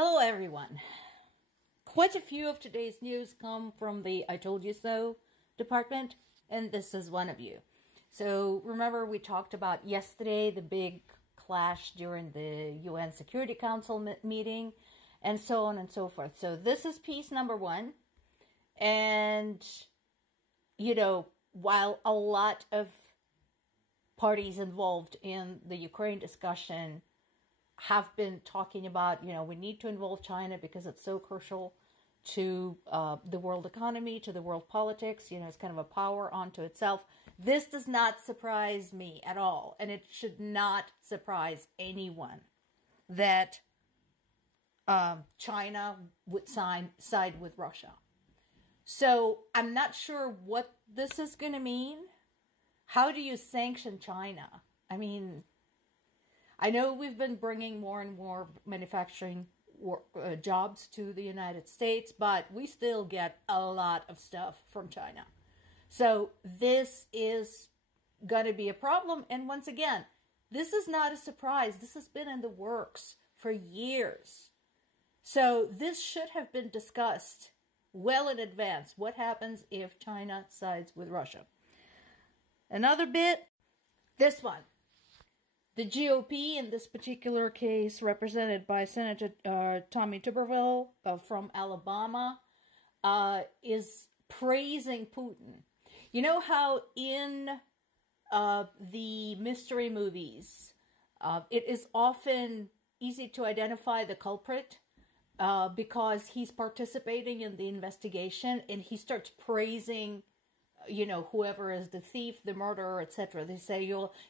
Hello everyone. Quite a few of today's news come from the I told you so department, and this is one of you. So remember we talked about yesterday the big clash during the UN Security Council meeting and so on and so forth. So this is piece number one. And, you know, while a lot of parties involved in the Ukraine discussion have been talking about, you know, we need to involve China because it's so crucial to the world economy, to the world politics, you know, it's kind of a power unto itself. This does not surprise me at all, and it should not surprise anyone that China would side with Russia. So I'm not sure what this is going to mean. How do you sanction China? I mean, I know we've been bringing more and more manufacturing jobs to the United States, but we still get a lot of stuff from China. So this is going to be a problem. And once again, this is not a surprise. This has been in the works for years. So this should have been discussed well in advance. What happens if China sides with Russia? Another bit, this one. The GOP, in this particular case, represented by Senator Tommy Tuberville from Alabama, is praising Putin. You know how in the mystery movies, it is often easy to identify the culprit because he's participating in the investigation and he starts praising, you know, whoever is the thief, the murderer, etc. They say,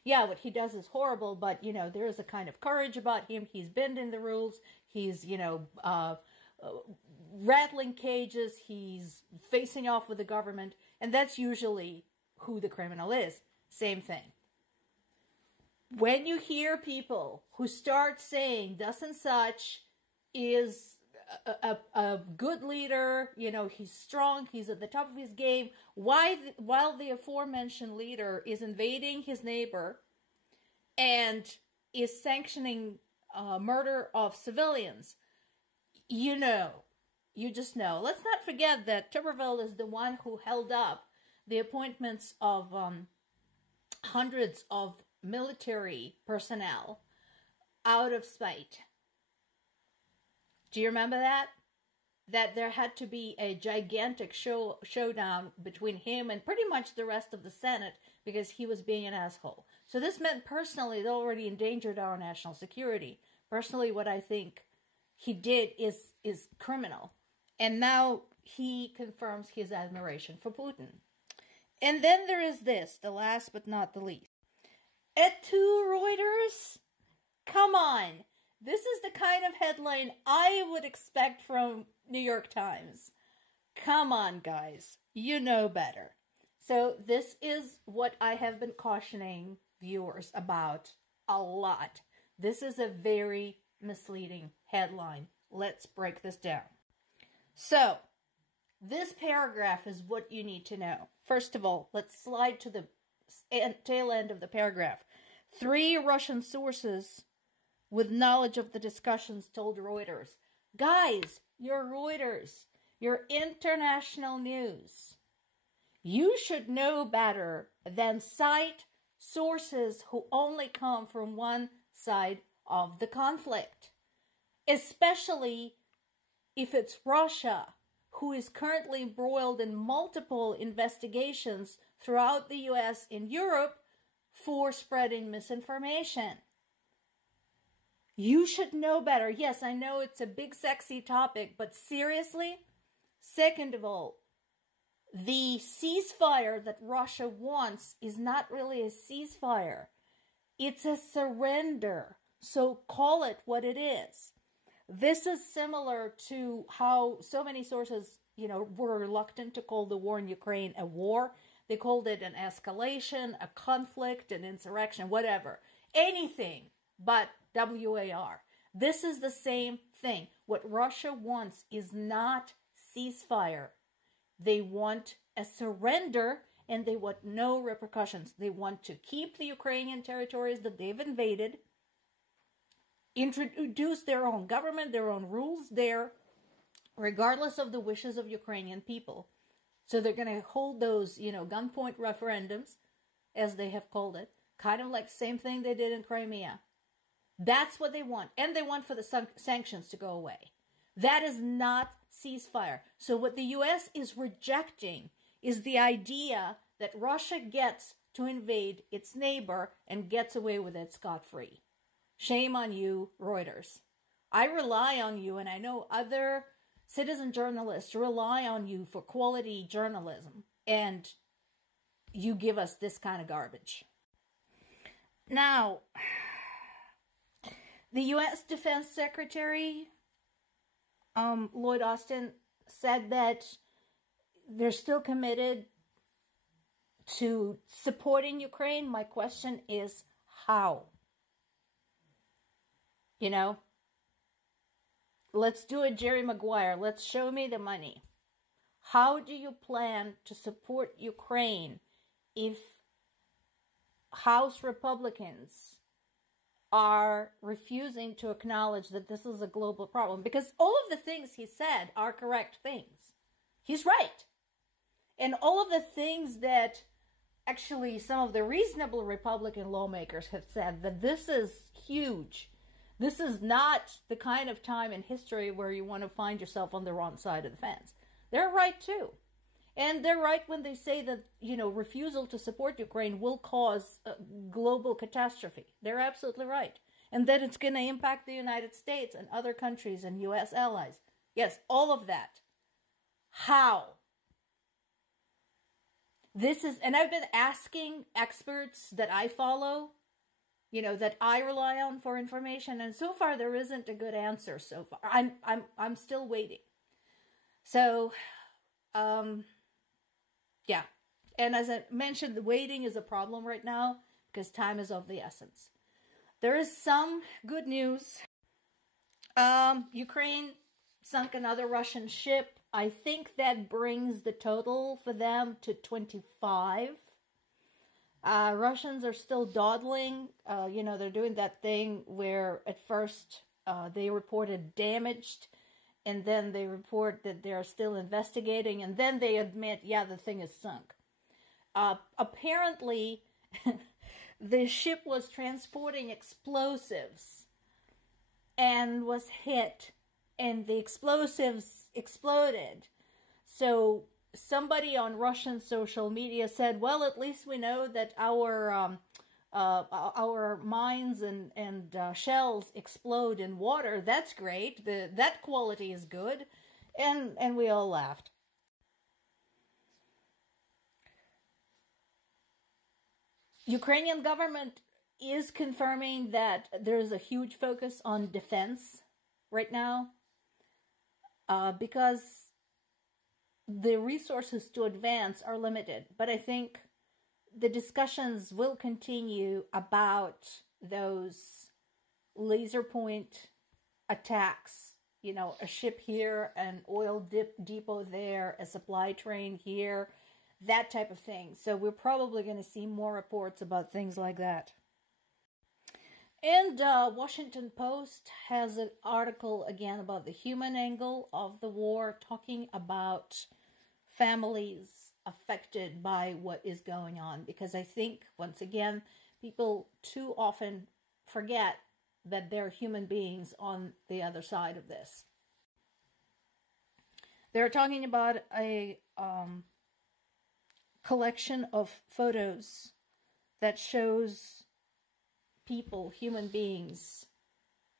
yeah, what he does is horrible, but, you know, there is a kind of courage about him. He's bending the rules. He's, you know, rattling cages. He's facing off with the government. And that's usually who the criminal is. Same thing. When you hear people who start saying thus and such is a good leader, you know, he's strong, he's at the top of his game, while the aforementioned leader is invading his neighbor and is sanctioning murder of civilians, you know, you just know. Let's not forget that Tuberville is the one who held up the appointments of hundreds of military personnel out of spite. Do you remember that? That there had to be a gigantic showdown between him and pretty much the rest of the Senate because he was being an asshole. So this meant personally it already endangered our national security. Personally, what I think he did is criminal. And now he confirms his admiration for Putin. And then there is this, the last but not the least. Et tu, Reuters? Come on. This is the kind of headline I would expect from New York Times. Come on, guys. You know better. So this is what I have been cautioning viewers about a lot. This is a very misleading headline. Let's break this down. So, this paragraph is what you need to know. First of all, let's slide to the tail end of the paragraph. 3 Russian sources with knowledge of the discussions told Reuters. Guys, you're Reuters. You're international news. You should know better than cite sources who only come from one side of the conflict. Especially if it's Russia, who is currently embroiled in multiple investigations throughout the US and Europe for spreading misinformation. You should know better. Yes, I know it's a big, sexy topic, but seriously? Second of all, the ceasefire that Russia wants is not really a ceasefire. It's a surrender. So call it what it is. This is similar to how so many sources, you know, were reluctant to call the war in Ukraine a war. They called it an escalation, a conflict, an insurrection, whatever. Anything but WAR. This is the same thing. What Russia wants is not ceasefire. They want a surrender and they want no repercussions. They want to keep the Ukrainian territories that they've invaded introduce their own government, their own rules there, regardless of the wishes of Ukrainian people. So they're going to hold those, gunpoint referendums, as they have called it, kind of like the same thing they did in Crimea. That's what they want. And they want for the sanctions to go away. That is not ceasefire. So what the U.S. is rejecting is the idea that Russia gets to invade its neighbor and gets away with it scot-free. Shame on you, Reuters. I rely on you, and I know other citizen journalists rely on you for quality journalism, and you give us this kind of garbage. Now, the U.S. Defense Secretary, Lloyd Austin, said that they're still committed to supporting Ukraine. My question is, how? Let's do it, Jerry Maguire. Let's show me the money. How do you plan to support Ukraine if House Republicans are refusing to acknowledge that this is a global problem? Because all of the things he said are correct things. He's right. And all of the things that actually some of the reasonable Republican lawmakers have said, that this is huge. This is not the kind of time in history where you want to find yourself on the wrong side of the fence. They're right too. And they're right when they say that, refusal to support Ukraine will cause a global catastrophe. They're absolutely right. And that it's going to impact the United States and other countries and U.S. allies. Yes, all of that. How? And I've been asking experts that I follow, that I rely on for information, and so far there isn't a good answer so far. I'm still waiting. So, yeah. And as I mentioned, the waiting is a problem right now because time is of the essence. There is some good news. Ukraine sunk another Russian ship. I think that brings the total for them to 25. Russians are still dawdling. They're doing that thing where at first they reported damaged, and then they report that they're still investigating, and then they admit, yeah, the thing is sunk. Apparently, the ship was transporting explosives and was hit, and the explosives exploded. So somebody on Russian social media said, well, at least we know that our mines and shells explode in water. That's great. That quality is good. And we all laughed. Ukrainian government is confirming that there's a huge focus on defense right now because the resources to advance are limited. But I think the discussions will continue about those laser point attacks. A ship here, an oil depot there, a supply train here, that type of thing. So we're probably going to see more reports about things like that. And Washington Post has an article again about the human angle of the war, talking about families affected by what is going on. Because I think, once again, people too often forget that there are human beings on the other side of this. They're talking about a collection of photos that shows people, human beings,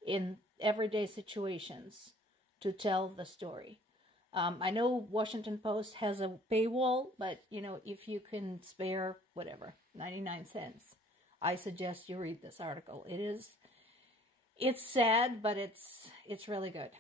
in everyday situations to tell the story. I know Washington Post has a paywall, but, if you can spare, 99 cents, I suggest you read this article. It's sad, but it's really good.